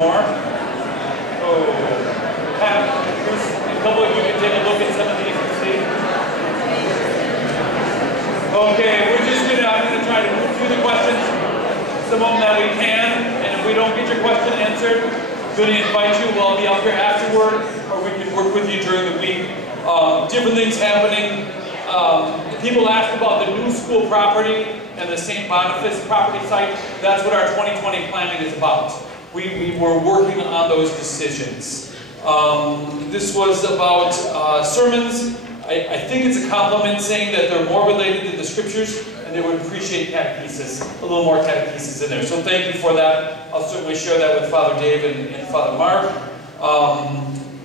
More. Oh, here's a couple of you can take a look at some of these and see. Okay, I'm gonna try to move through the questions, some of them that we can, and if we don't get your question answered, I'm gonna invite you. We'll be up here afterward, or we can work with you during the week. Different things happening. People asked about the new school property and the St. Boniface property site. That's what our 2020 planning is about. We were working on those decisions. This was about sermons. I think it's a compliment saying that they're more related to the scriptures, and they would appreciate catechesis, a little more catechesis in there. So thank you for that. I'll certainly share that with Father Dave and Father Mark.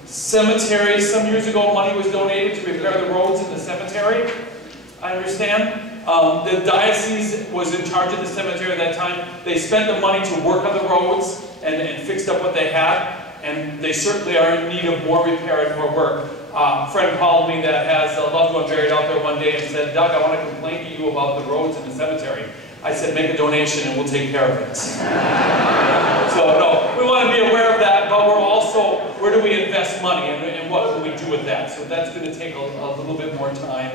Cemetery, some years ago money was donated to repair the roads in the cemetery, I understand. The diocese was in charge of the cemetery at that time. They spent the money to work on the roads and fixed up what they had, and they certainly are in need of more repair and more work. A friend called me that has a loved one buried out there one day and said, "Doug, I want to complain to you about the roads in the cemetery." I said, "Make a donation and we'll take care of it." So no, we want to be aware of that, but we're also, where do we invest money and what can we do with that? So that's going to take a little bit more time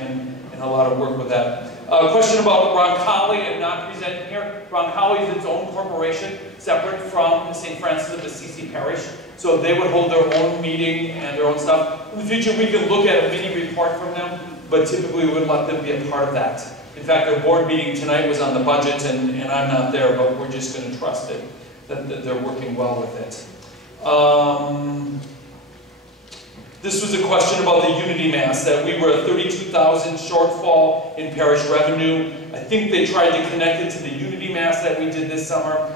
and a lot of work with that. Question about Roncalli and not presenting here. Roncalli is its own corporation, separate from St. Francis of Assisi Parish. So they would hold their own meeting and their own stuff. In the future, we can look at a mini report from them, but typically we would let them be a part of that. In fact, their board meeting tonight was on the budget, and I'm not there, but we're just going to trust it, that they're working well with it. This was a question about the Unity Mass, that we were a 32,000 shortfall in parish revenue. I think they tried to connect it to the Unity Mass that we did this summer.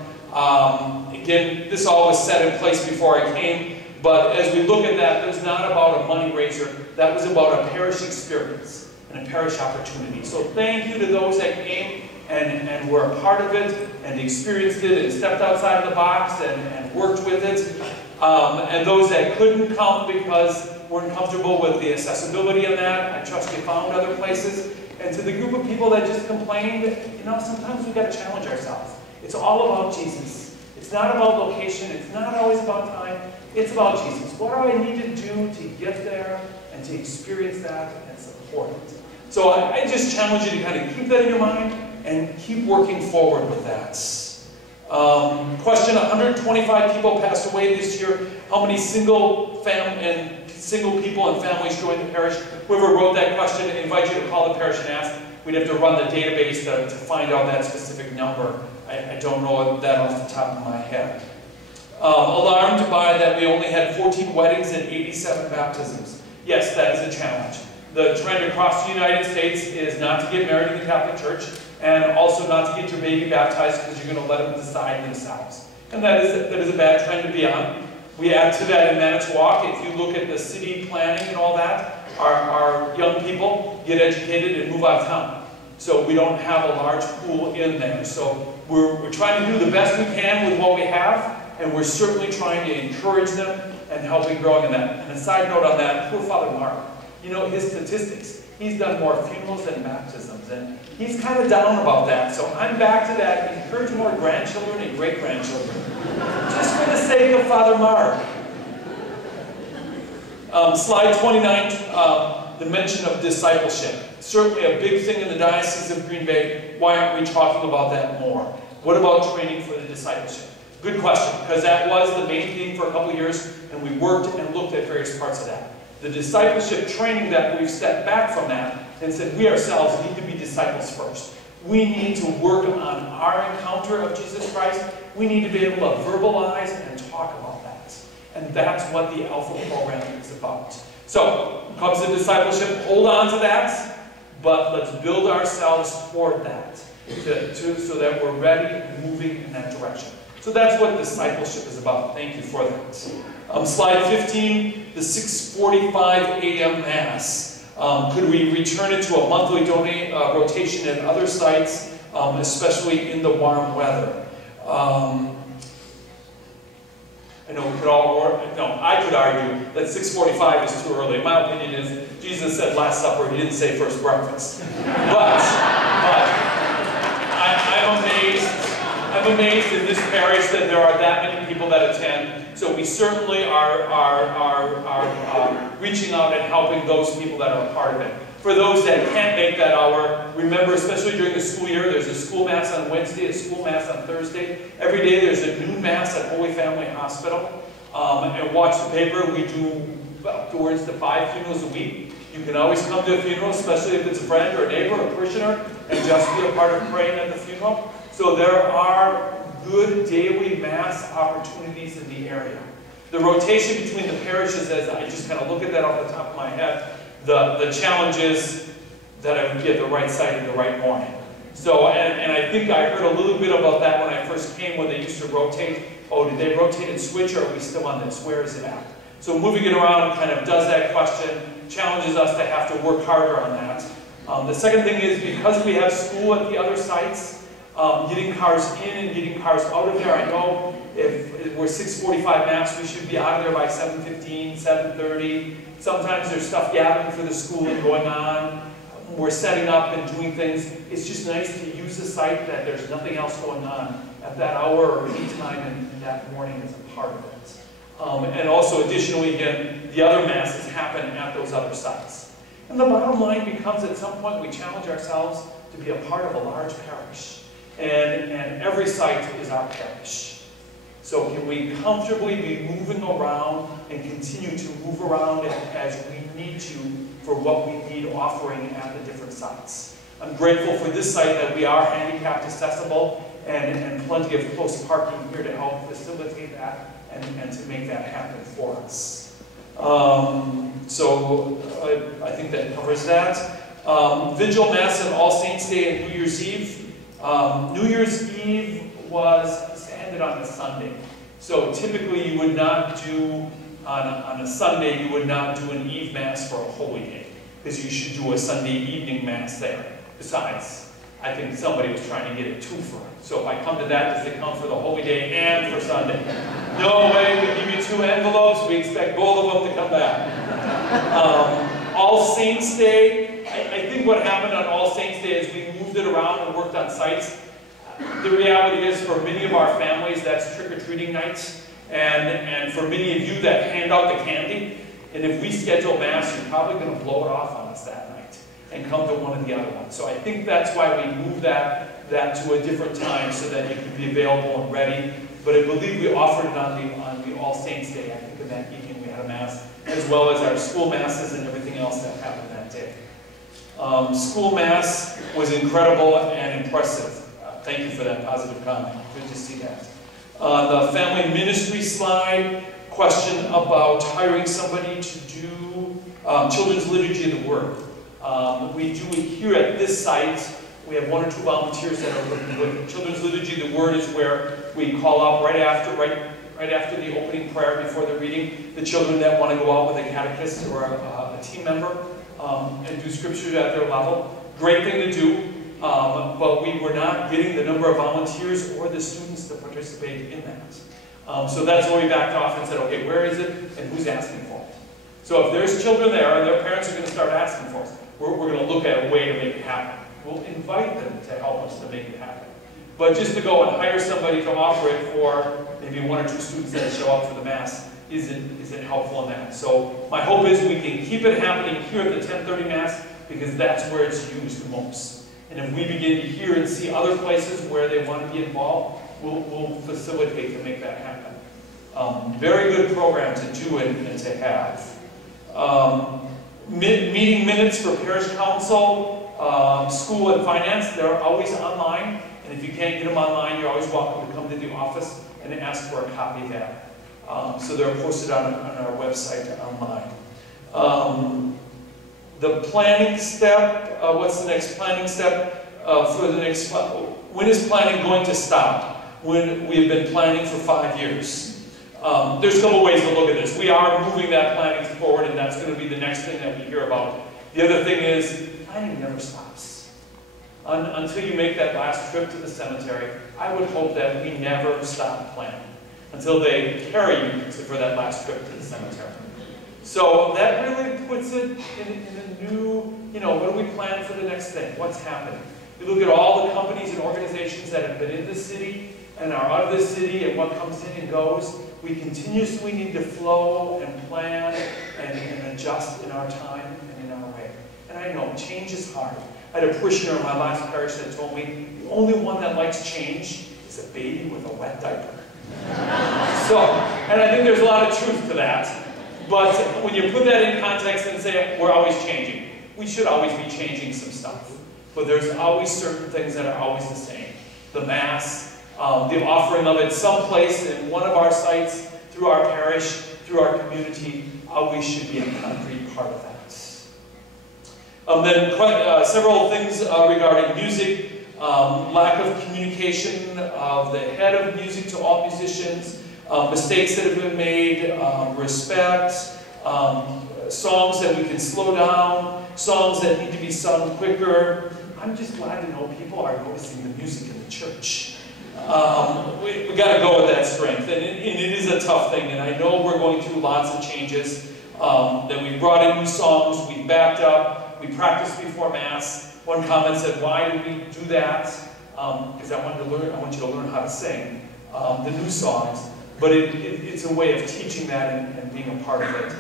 Again, this all was set in place before I came, but as we look at that, it was not about a money raiser. That was about a parish experience and a parish opportunity. So thank you to those that came and were a part of it and experienced it and stepped outside of the box and worked with it. And those that couldn't come because weren't comfortable with the accessibility of that, I trust you found other places. And to the group of people that just complained, you know, sometimes we've got to challenge ourselves. It's all about Jesus. It's not about location. It's not always about time. It's about Jesus. What do I need to do to get there and to experience that and support it? So I just challenge you to kind of keep that in your mind and keep working forward with that. Question, 125 people passed away this year. How many single people and families joined the parish? Whoever wrote that question, I invite you to call the parish and ask. We'd have to run the database to find out that specific number. I don't know that off the top of my head. Alarmed by that we only had 14 weddings and 87 baptisms. Yes, that is a challenge. The trend across the United States is not to get married in the Catholic Church, and also not to get your baby baptized because you're going to let them decide themselves. And that is a bad trend to be on. We add to that in Manitowoc. If you look at the city planning and all that, our young people get educated and move out of town. So we don't have a large pool in there. So we're trying to do the best we can with what we have, and we're certainly trying to encourage them and helping growing in that. And a side note on that, poor Father Mark, you know, his statistics, he's done more funerals than baptisms, and he's kind of down about that. So I'm back to that, encourage more grandchildren and great-grandchildren, just for the sake of Father Mark. Slide 29, the mention of discipleship. Certainly a big thing in the Diocese of Green Bay. Why aren't we talking about that more? What about training for the discipleship? Good question, because that was the main theme for a couple of years, and we worked and looked at various parts of that. The discipleship training that we've stepped back from that and said we ourselves need to be disciples first. We need to work on our encounter of Jesus Christ. We need to be able to verbalize and talk about that. And that's what the Alpha program is about. So, when it comes to discipleship, hold on to that, but let's build ourselves toward that so that we're ready and moving in that direction. So that's what discipleship is about. Thank you for that. Slide 15, the 6:45 a.m. Mass. Could we return it to a monthly rotation at other sites, especially in the warm weather? I know we could I could argue that 6:45 is too early. My opinion is Jesus said Last Supper, he didn't say first breakfast. But I'm amazed in this parish that there are that many people people that attend. So we certainly are reaching out and helping those people that are a part of it. For those that can't make that hour, remember, especially during the school year, there's a school mass on Wednesday, a school mass on Thursday. Every day there's a noon mass at Holy Family Hospital. And watch the paper. We do upwards to 5 funerals a week. You can always come to a funeral, especially if it's a friend or a neighbor or a parishioner, and just be a part of praying at the funeral. So there are good daily mass opportunities in the area. The rotation between the parishes, as I just kind of look at that off the top of my head, the challenge is that I would get the right site in the right morning. So, and I think I heard a little bit about that when I first came, when they used to rotate. Oh, did they rotate and switch, or are we still on this? Where is it at? So moving it around kind of does that question, challenges us to have to work harder on that. The second thing is, because we have school at the other sites, getting cars in and getting cars out of there. I know if we're 6:45 mass, we should be out of there by 7:15, 7:30. Sometimes there's stuff gathering for the school and going on. We're setting up and doing things. It's just nice to use the site that there's nothing else going on at that hour or any time in that morning as a part of it. And also additionally, again, the other masses happen at those other sites. And the bottom line becomes, at some point we challenge ourselves to be a part of a large parish. And every site is our parish. So can we comfortably be moving around and continue to move around as we need to for what we need offering at the different sites. I'm grateful for this site that we are handicapped accessible and plenty of close parking here to help facilitate that and to make that happen for us. So I think that covers that. Vigil Mass on All Saints Day and New Year's Eve. New Year's Eve ended on a Sunday. So typically you would not do, on a Sunday, you would not do an Eve Mass for a holy day, because you should do a Sunday evening Mass there. Besides, I think somebody was trying to get a twofer. So if I come to that, does it come for the holy day and for Sunday? No way, we give you 2 envelopes, we expect both of them to come back. All Saints Day, I think what happened on All Saints Day is we moved it around and worked on sites. The reality is, for many of our families, that's trick-or-treating night. And for many of you that hand out the candy, and if we schedule Mass, you're probably going to blow it off on us that night and come to one of the other ones. So I think that's why we moved that to a different time, so that you could be available and ready. But I believe we offered it on the All Saints Day. I think in that evening we had a Mass, as well as our school Masses and everything else that happened that day. School Mass was incredible and impressive. Thank you for that positive comment. Good to see that. On the family ministry slide, question about hiring somebody to do Children's Liturgy of the Word. We do it here at this site. We have 1 or 2 volunteers that are working with it. Children's Liturgy of the Word is where we call up right after the opening prayer, before the reading, the children that want to go out with a catechist or a team member and do scriptures at their level. Great thing to do. But we were not getting the number of volunteers or the students to participate in that. So that's where we backed off and said, okay, where is it and who's asking for it? So if there's children there and their parents are going to start asking for it, we're going to look at a way to make it happen. We'll invite them to help us to make it happen. But just to go and hire somebody to offer it for maybe 1 or 2 students that show up for the Mass isn't helpful in that. So my hope is we can keep it happening here at the 10:30 Mass, because that's where it's used the most. And if we begin to hear and see other places where they want to be involved, we'll facilitate to make that happen. Very good program to do and to have. Meeting minutes for Parish Council, School and Finance, they're always online. And if you can't get them online, you're always welcome to come to the office and ask for a copy of that. So they're posted on our website online. The planning step, what's the next planning step for the next, when is planning going to stop? When we have been planning for 5 years. There's a couple ways to look at this. We are moving that planning forward, and that's going to be the next thing that we hear about. The other thing is, planning never stops. Until you make that last trip to the cemetery, I would hope that we never stop planning until they carry you for that last trip to the cemetery. So that really puts it in a new, what do we plan for the next thing? What's happening? You look at all the companies and organizations that have been in the city and are out of the city and what comes in and goes. We continuously need to flow and plan and adjust in our time and in our way. And I know change is hard. I had a parishioner in my last parish that told me the only one that likes change is a baby with a wet diaper. So, and I think there's a lot of truth to that. But when you put that in context and say we're always changing, we should always be changing some stuff. But there's always certain things that are always the same. The Mass, the offering of it someplace in one of our sites, through our parish, through our community, always should be a concrete part of that. Then several things regarding music. Lack of communication of the head of music to all musicians, mistakes that have been made, respect, songs that we can slow down, songs that need to be sung quicker. I'm just glad to know people are noticing the music in the church. We got to go with that strength, and it is a tough thing, and I know we're going through lots of changes. That we brought in new songs, we backed up, we practiced before Mass. One comment said, why did we do that? Because I want you to learn how to sing the new songs. But it's a way of teaching that and being a part of it.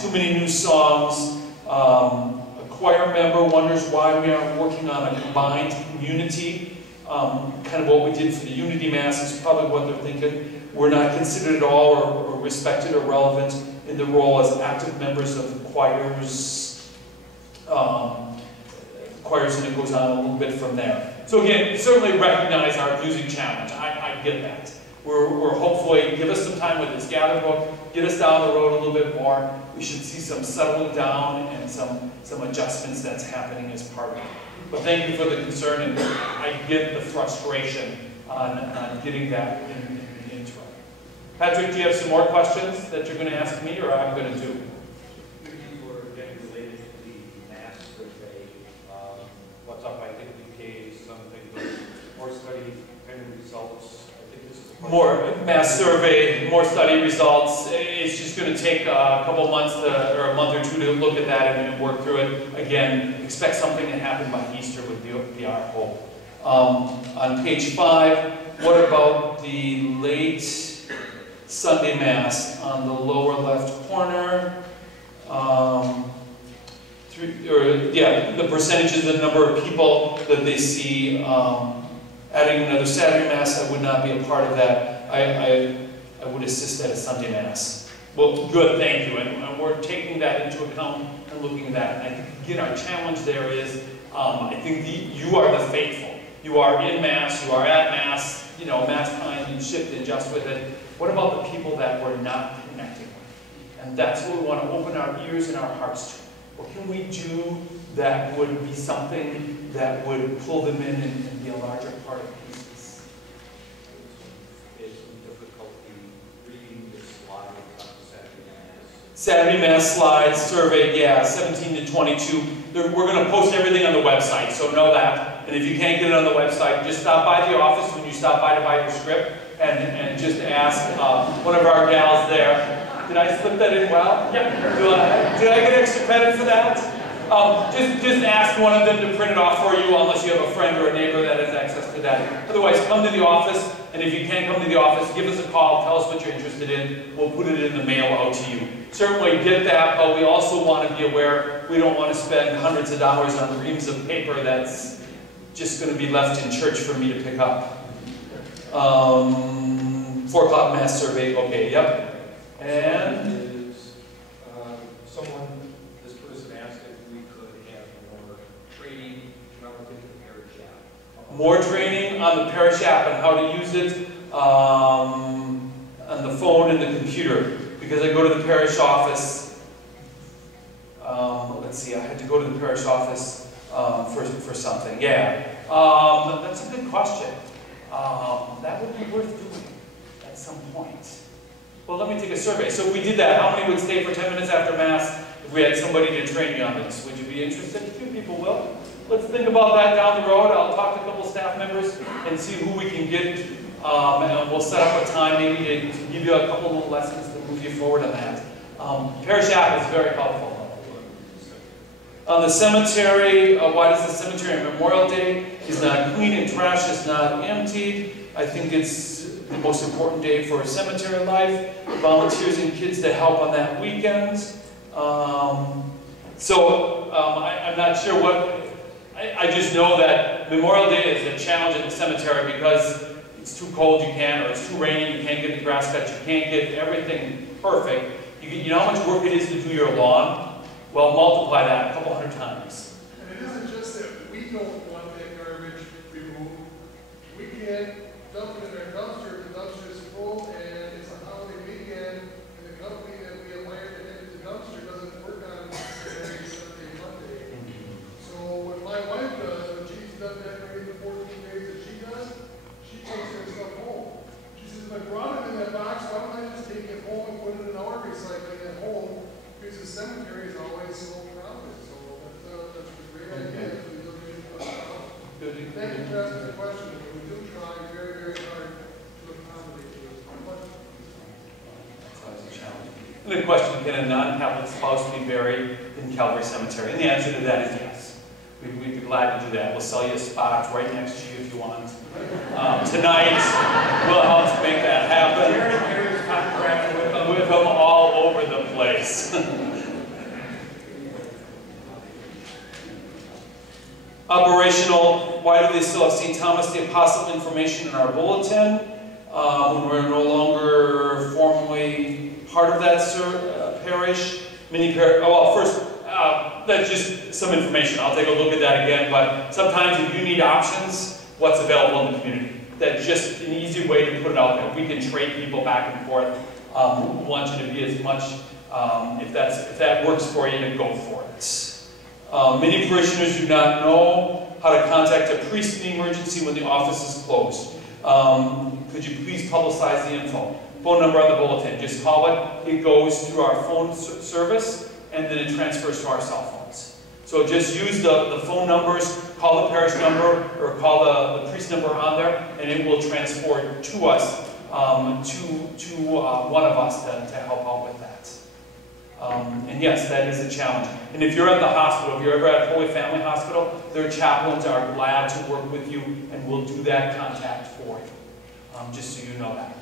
Too many new songs. A choir member wonders why we aren't working on a combined unity. Kind of what we did for the Unity Mass is probably what they're thinking. We're not considered at all or respected or relevant in the role as active members of choirs. And it goes on a little bit from there. So again, certainly recognize our music challenge. I get that. We're hopefully, give us some time with this gather book, get us down the road a little bit more. We should see some settling down and some adjustments that's happening as part of it. But thank you for the concern, and I get the frustration on getting that in the intro. Patrick, do you have some more questions that you're going to ask me or I'm going to do? What's up? I think UK something more study kind of results. I think this is the more Mass survey, more study results. It's just going to take a couple months or a month or two to look at that and work through it. Again, expect something to happen by Easter would be our hope. On page 5, what about the late Sunday Mass on the lower left corner? The percentages, the number of people that they see. Adding another Saturday Mass, I would not be a part of that. I would assist at a Sunday Mass. Well, good, thank you. And we're taking that into account and looking at that. And I think, again, our challenge there is, I think you are the faithful. You are in Mass, you are at Mass, Mass time, you shift and adjust with it. What about the people that we're not connecting with? And that's what we want to open our ears and our hearts to. What can we do that would be something that would pull them in and be a larger part of pieces? Is some difficulty reading the slide on Saturday Mass? Saturday Mass slides, survey, yeah, 17 to 22. We're going to post everything on the website, so know that. And if you can't get it on the website, just stop by the office when you stop by to buy your script and just ask one of our gals there. Did I slip that in well? Yeah. Did I get extra credit for that? Just ask one of them to print it off for you unless you have a friend or a neighbor that has access to that. Otherwise, come to the office, and if you can't come to the office, give us a call, tell us what you're interested in. We'll put it in the mail out to you. Certainly get that, but we also want to be aware we don't want to spend hundreds of dollars on reams of paper that's just going to be left in church for me to pick up. 4 o'clock Mass survey, okay, yep. And this person asked if we could have more training relative to the parish app. More training on the parish app and how to use it on the phone and the computer. Because I go to the parish office, let's see, I had to go to the parish office for something, yeah. That's a good question. That would be worth doing at some point. Well, let me take a survey. So if we did that, how many would stay for 10 minutes after Mass if we had somebody to train you on this? Would you be interested? A few people will. Let's think about that down the road. I'll talk to a couple staff members and see who we can get. And we'll set up a time maybe to give you a couple little lessons to move you forward on that. Parish app is very helpful. On the cemetery, why does the cemetery on Memorial Day is not clean and trash is not emptied. I think it's the most important day for cemetery life. Volunteers and kids to help on that weekend. I'm not sure what, I just know that Memorial Day is a challenge at the cemetery because it's too cold, you can't, or it's too rainy, you can't get the grass cut, you can't get everything perfect. You know how much work it is to do your lawn? Well, multiply that a couple hundred times. And it isn't just that we don't want that garbage removed. We can't dump it in our dumpster, the dumpster is full, and it's a holiday weekend, and the company that we have hired to empty the dumpster doesn't work on Saturday, Sunday, Monday. So what my wife does, when she's done that during the 14 days that she does, she takes her stuff home. She says, if I brought it in that box, why don't I just take it home and put it in our recycling at home? Because the cemetery is always so crowded. So that's a great idea. Good. Thank you for asking the question. We do try very, very hard to accommodate you. That's always a challenge. And the question, can a non-Catholic spouse be buried in Calvary Cemetery? And the answer to that is yes. We'd be glad to do that. We'll sell you a spot right next to you if you want. Tonight, we'll help to make that happen. With them all over the place. Operational, why do they still have St. Thomas the Apostle information in our bulletin? When we're no longer formally part of that parish. That's just some information. I'll take a look at that again, but sometimes if you need options, what's available in the community? That's just an easy way to put it out there. We can trade people back and forth. We want you to be as much, if that works for you, then go for it. Many parishioners do not know how to contact a priest in the emergency when the office is closed. Could you please publicize the info? Phone number on the bulletin. Just call it. It goes through our phone service, and then it transfers to our cell phones. So just use the phone numbers, call the parish number, or call the priest number on there, and it will transport to us, to one of us to help out with that. And yes, that is a challenge. And if you're at the hospital, if you're ever at Holy Family Hospital, their chaplains are glad to work with you and will do that contact for you, just so you know that.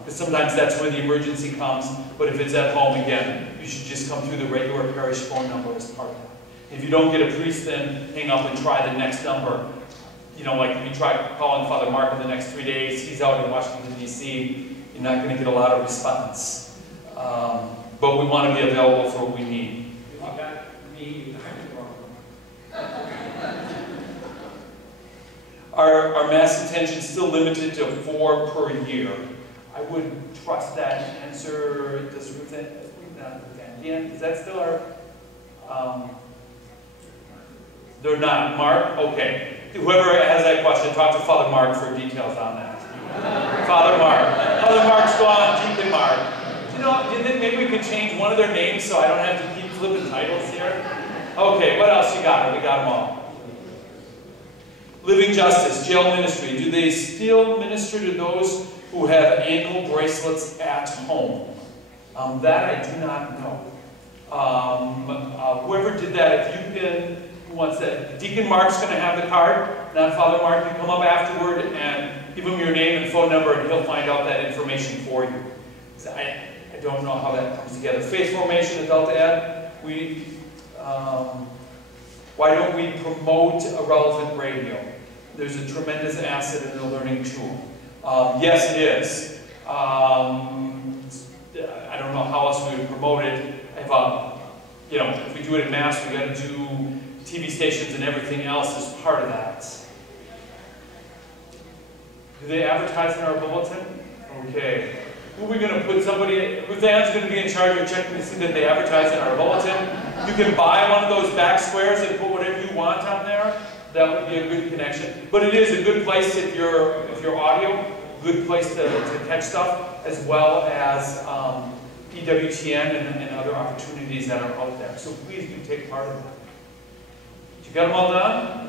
Because sometimes that's where the emergency comes, but if it's at home, again, you should just come through the regular parish phone number as part of that. If you don't get a priest, then hang up and try the next number. You know, like if you try calling Father Mark in the next 3 days, he's out in Washington, D.C., you're not going to get a lot of response. But we want to be available for what we need. If you got me, Are mass intentions still limited to 4 per year? I would trust that answer. Does Ruth Dan, is that still our... they're not. Mark? Okay. Whoever has that question, talk to Father Mark for details on that. Father Mark. Father Mark's gone, Deacon Mark. You know, do you think maybe we could change one of their names so I don't have to keep flipping titles here? Okay, what else you got? We got them all. Living Justice, jail ministry. Do they still minister to those who have ankle bracelets at home? That I do not know. Whoever did that, if you can, who wants that? Deacon Mark's going to have the card, not Father Mark. You come up afterward and give him your name and phone number, and he'll find out that information for you. I don't know how that comes together. Faith formation, adult ed. Why don't we promote a relevant radio? There's a tremendous asset in the learning tool. Yes, it is. I don't know how else we would promote it. If we do it in Mass, we got to do TV stations and everything else as part of that. Do they advertise in our bulletin? Okay. Who are we going to put somebody? Ruth Ann's going to be in charge of checking to see that they advertise in our bulletin. You can buy one of those back squares and put whatever you want on there. That would be a good connection. But it is a good place if you're audio, good place to catch stuff, as well as EWTN and other opportunities that are out there. So please do take part in that. You got them all done?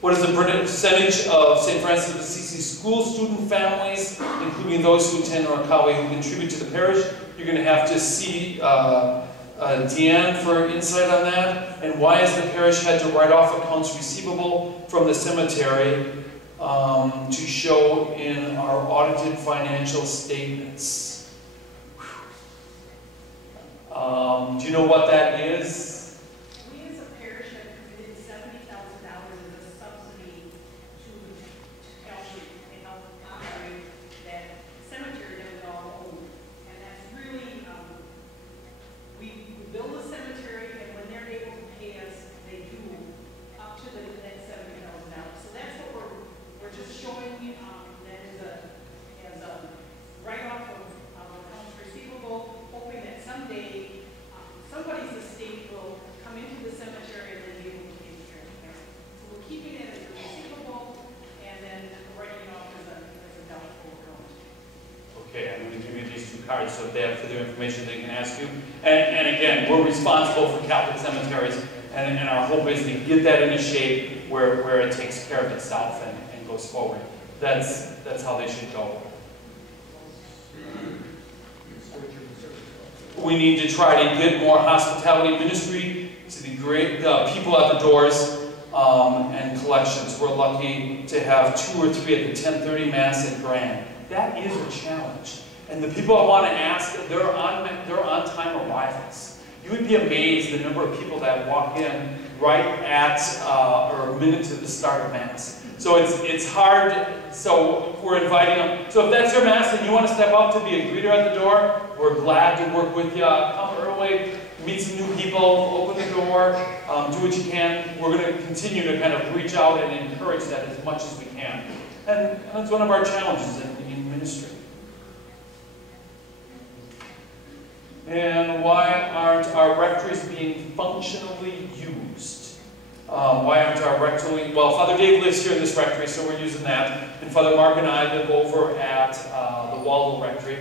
What is the percentage of St. Francis of Assisi school student families, including those who attend Norikawa, who contribute to the parish? You're going to have to see Deanne for insight on that. And why has the parish had to write off accounts receivable from the cemetery to show in our audited financial statements? Do you know what that is? Okay, I'm going to give you these two cards so if they have further information they can ask you. And again, we're responsible for Catholic cemeteries, and our hope is to get that into shape where it takes care of itself and goes forward. That's how they should go. We need to try to get more hospitality ministry to the great people at the doors and collections. We're lucky to have 2 or 3 at the 10:30 Mass at Grand. That is a challenge. And the people I want to ask, they're on-time arrivals. You would be amazed the number of people that walk in right at or a minute to the start of Mass. So it's hard, so we're inviting them. So if that's your Mass and you want to step up to be a greeter at the door, we're glad to work with you. Come early, meet some new people, open the door, do what you can. We're going to continue to kind of reach out and encourage that as much as we can. And that's one of our challenges in ministry. And why aren't our rectories being functionally used? Why aren't our rectory? Well, Father Dave lives here in this rectory, so we're using that. And Father Mark and I live over at the Waldo Rectory.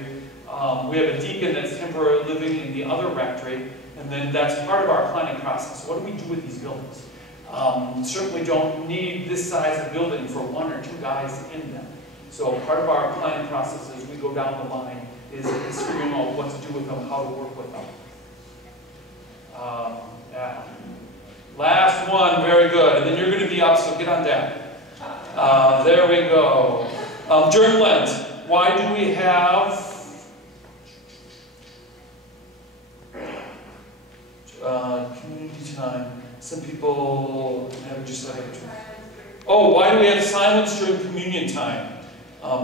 We have a deacon that's temporarily living in the other rectory, and then that's part of our planning process. What do we do with these buildings? Certainly don't need this size of building for 1 or 2 guys in them. So part of our planning process as we go down the line is figuring out what to do with them, how to work with them. Yeah. Last one, very good. And then you're going to be up, so get on deck. There we go. During Lent, why do we have community time? Some people have just like, oh, why do we have silence during communion time?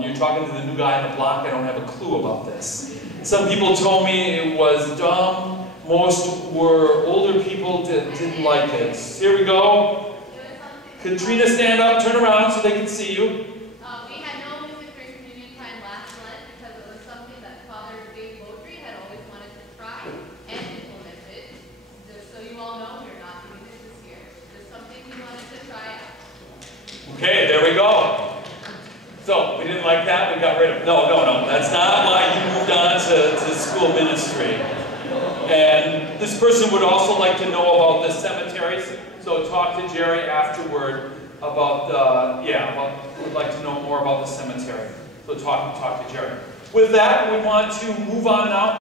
You're talking to the new guy on the block. I don't have a clue about this. Some people told me it was dumb. Most were older people that didn't like it. Here we go. Katrina, stand up, turn around so they can see you. We had no music during communion time last Lent because it was something that Father Dave Beaudry had always wanted to try and implemented. Just so you all know, we're not doing it this year. Just something we wanted to try out. Okay, there we go. So, we didn't like that, we got rid of it. No. That's not why you moved on to school ministry. And this person would also like to know about the cemeteries. So talk to Jerry afterward about would like to know more about the cemetery. So talk to Jerry. With that, we want to move on now.